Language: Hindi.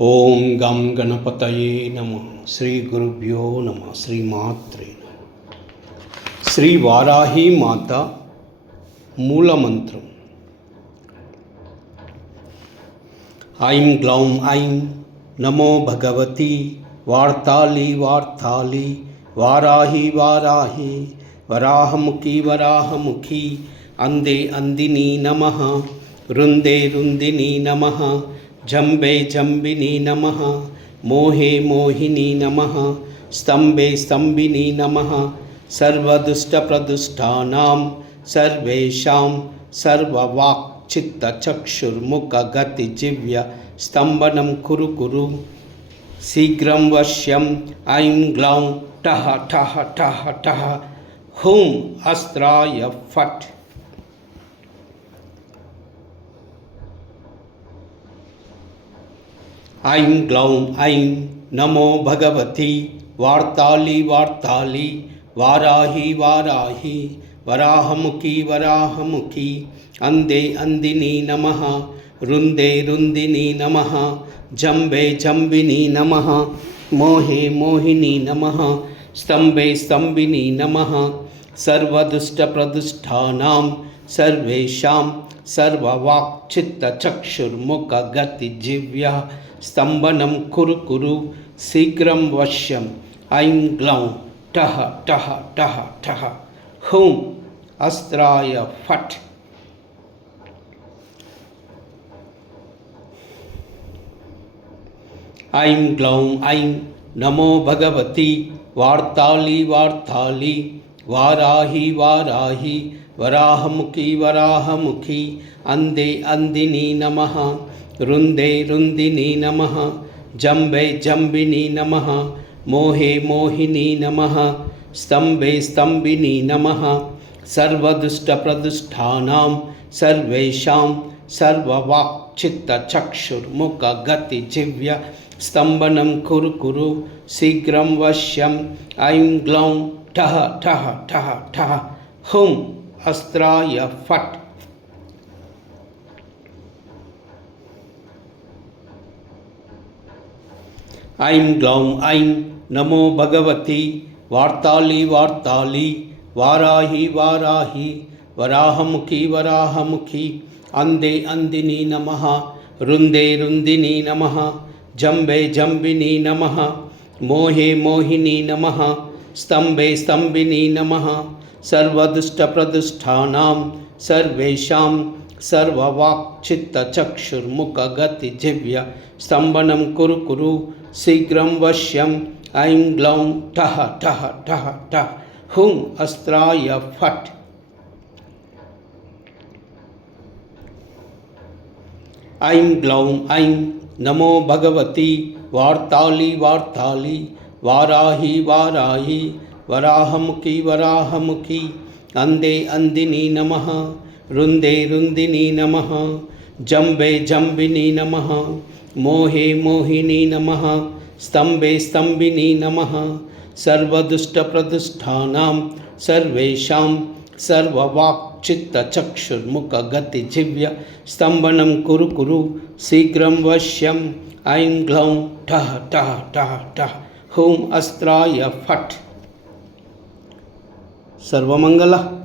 ओम गम गणपतये नमः। श्री गुरुभ्यो नमः। श्री मात्रे नमः। श्री वाराही माता मूल मंत्र। ऐं ग्लौं ऐं नमो भगवती वार्ताली वार्ताली वाराही वाराही वराहमुखी वराहमुखी अंदे अंदिनी नमः। रुंदे रुंदिनी नमः। जंबे जंबिनी नमः। मोहे मोहिनी नमः। स्तंभे स्तंभिनी नमः। सर्वदुष्टप्रदुष्टानां सर्वेषां सर्ववाक्चित्तचक्षुर्मुखगतिजिह्वा स्तंभनं कुरु कुरु शीघ्रं वश्यं। ऐं ग्लौं ठः ठः ठः ठः हुं अस्त्राय फट्। ऐं ग्लौं ऐं नमो भगवती वार्ताली वार्ताली वाराही वाराही वराहमुखी वराहमुखी अंदे अंदिनी नमः। रुंदे रुंदिनी नमः। जंबे जंबिनी नमः। मोहे मोहिनी नमः। स्तंभे स्तंभिनी नमः। सर्वदुष्टप्रदुष्टानां सर्वेषां सर्ववाक्चित्तचक्षुर्मुखगतिजिह्वा स्तंभनं कुरु कुरु शीघ्रं वश्यं। ऐं ग्लौं ठः ठः ठः ठः हुं अस्त्राय फट्। ऐं ग्लौं ऐं नमो भगवती वार्ताली वार्ताली वाराही वाराही वराहमुखी वराहमुखी अंदे अंदिनी नमः। रुंदे रुंदिनी नमः। जंबे जंबिनी नमः। मोहे मोहिनी नमः। स्तंभे स्तंभिनी नमः। सर्वदुष्टप्रदुष्टानां सर्वेषां सर्ववाक्चित्तचक्षुर्मुखगतिजिह्वा स्तंभनं कुरु कुरु शीघ्रं वश्यं। ऐं ग्लौं ठः ठः ठः ठः हुं अस्त्राय फट्। ऐं ग्लौं ऐं नमो भगवती वार्ताली वार्ताली वाराही वाराही वराहमुखी वराहमुखी अंदे अंदिनी नमः। रुंदे रुंदिनी नमः। जंबे जंबिनी नमः। मोहे मोहिनी नमः। स्तंभे स्तंभिनी नमः। सर्वदुष्टप्रदुष्टानां सर्वेषां सर्ववाक्चित्तचक्षुर्मुखगतिजिह्वा स्तंभनं कुरु कुरु शीघ्रं वश्यं। ऐं ग्लौं ठः ठः ठः ठः हुं अस्त्राय फट्। ऐं ग्लौं ऐं नमो भगवती वार्ताली वार्ताली वाराही वाराही वराहमुखी वराहमुखी अंदे अंदिनी नमः। रुंदे रुंदिनी नमः। जंबे जंबिनी नमः। मोहे मोहिनी नमः। स्तंभे स्तंभिनी नमः। सर्वदुष्टप्रदुष्टानां सर्वेषां सर्ववाक्चित्तचक्षुर्मुखगतिजिह्वा स्तंभनं कुरु कुरु शीघ्रं वश्यं। ऐं ग्लौं ठः ठः ठः ठः हुं अस्त्राय फट्। सर्वमंगल।